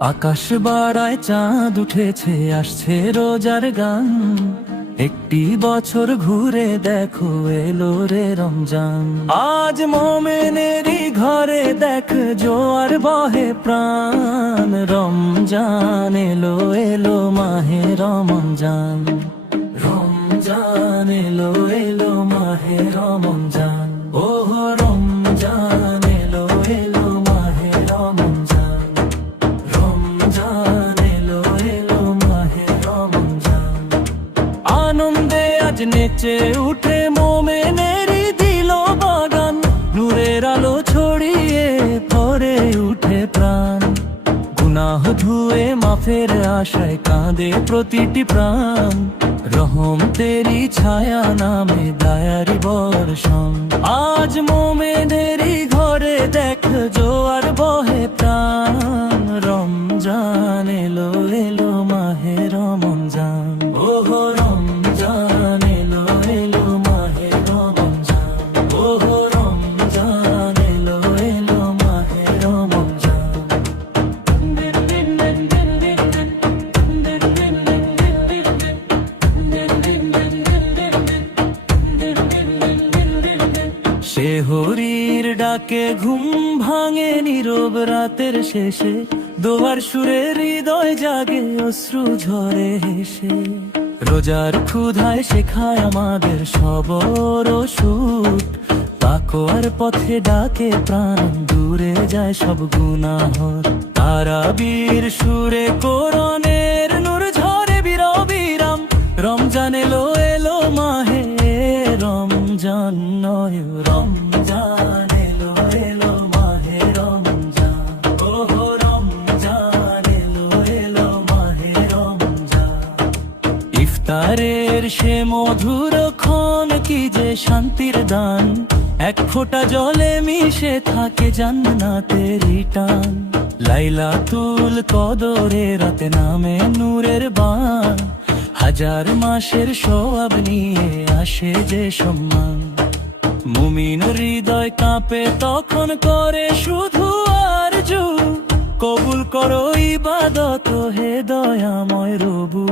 আকাশ বাড়ায় চাঁদ উঠেছে, আসছে রোজার গান। একটি বছর ঘুরে দেখো এলো রে রমজান। আজ মোমেনেরই ঘরে দেখ জোয়ার বহে প্রাণ। রমজান এলো এলো মাহে রমজান। রমজান এলো এলো মাহে রমজান। ওহ রমজান এলো এলো মাহে রমজান। রমজান এলো এলো মাহে রমজান। আনন্দে আজ নেচে উঠে মোমেনেরই দিল বাগান। নূরের আলো ছড়িয়ে ভরে উঠে প্রাণ। গুনাহ ধুয়ে মাফের আশায় কাঁদে প্রতিটি প্রাণ। রহম তেরি ছায়া নামে দায়ারি বর্ষণ। আজ মোমেনেরই ঘরে দেখ জোয়ার বহে প্রাণ। রমজান এলো এলো মাহে রমজান। ওহ রমজান এলো এলো মাহে রমজান। ওহ রমজান এলো এলো মাহে রমজান। সে হরির ডাকে ঘুম ভাঙে নীরব রাতের শেষে। দোয়ার সুরে হৃদয় জাগে অশ্রু ঝরে হেসে। রোজার ক্ষুধায় শেখায় আমাদের সবর ও সুখ। তাকওয়ার পথে ডাকে প্রাণ, দূরে যায় সব গুনাহর। তারাবীর সুরে কোরআনের নূর ঝরে বিরাম। রমজান এলো এলো মাহে রমজান নয় রমজান এলো এলো মাহে রমজান। ওহ রমজান এলো এলো মাহে রমজান। ইফতারের সে মধুর ক্ষণ কি যে শান্তির দান। এক ফোঁটা জলে মিশে থাকে জান্নাতেরই টান। লাইলাতুল কদরে রাতে নামে নূরের বান। হাজার মাসের সওয়াব নিয়ে আসে যে সম্মান। মুমিন হৃদয় কাঁপে তখন করে শুধু আরজু। কবুল করো ইবাদত হে দয়াময় রবু।